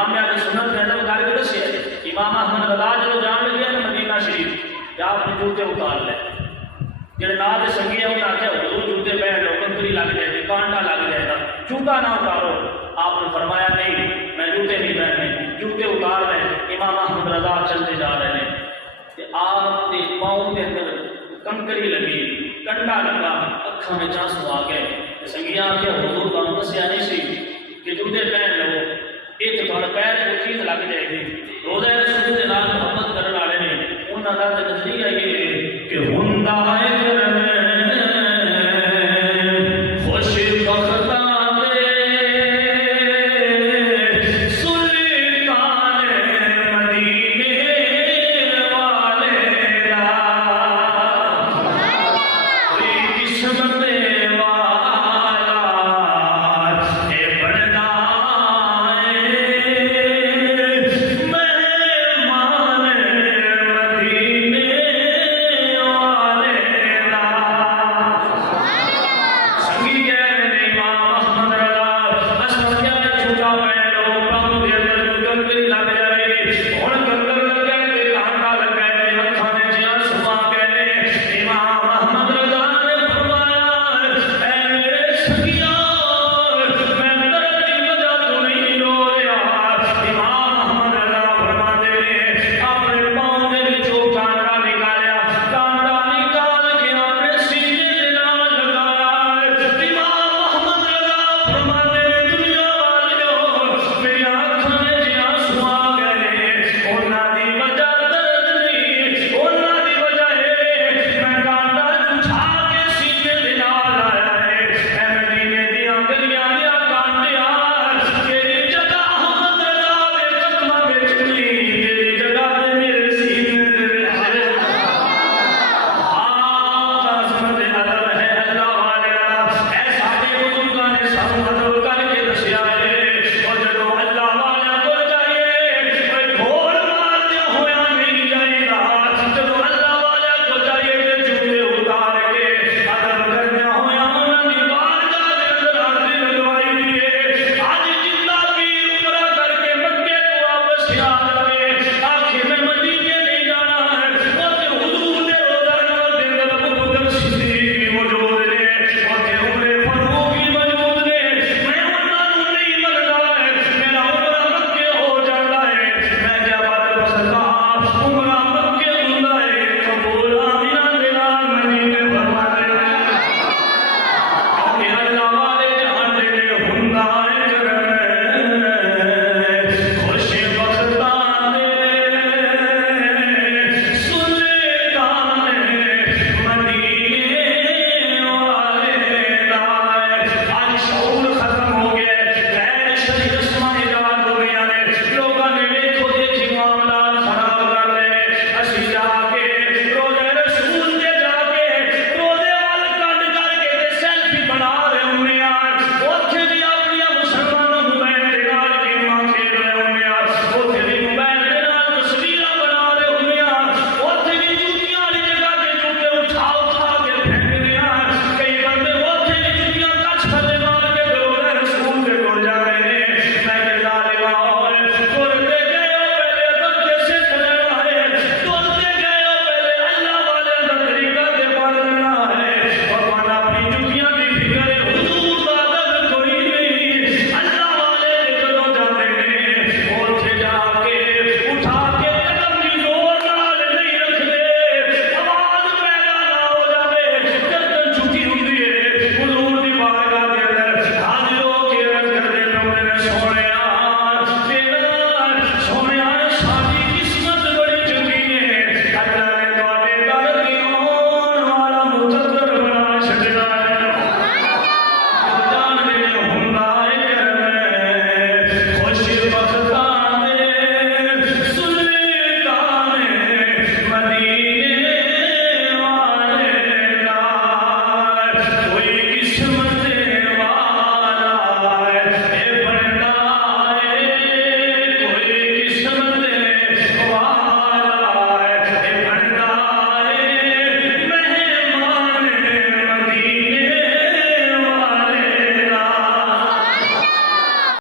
امام اہل سنت نے حضرت کر کے دسیا امام احمد رضا جو جان لگے نا مدینہ شریف یا اپنے جوتے اتار لے جڑے نال دے سنگی ہیں انہاں آخیا حضور جوتے پہن لو کنکری لگ جائے گی کانٹا لگ جائے گا جوتا نہ اتارو آپ نے فرمایا نہیں میں جوتے نہیں پہننے جوتے اتار لیں امام احمد رضا چلتے جا رہے ہیں کہ آپ کے پاؤں کے اندر کنکری لگی کنڈا لگا اکھاں میں آنسو آ گئے سنگیاں آخیا حضور تمہیں دسیا نہیں سی کہ جوتے پہن لو یہ تو تھوڑا پیر کو چیز لگ جائے گی روزہ رسول کے نال محبت کرنے والے نے انہوں کا نظریہ یہ ہے کہ ہندا ہے خوشی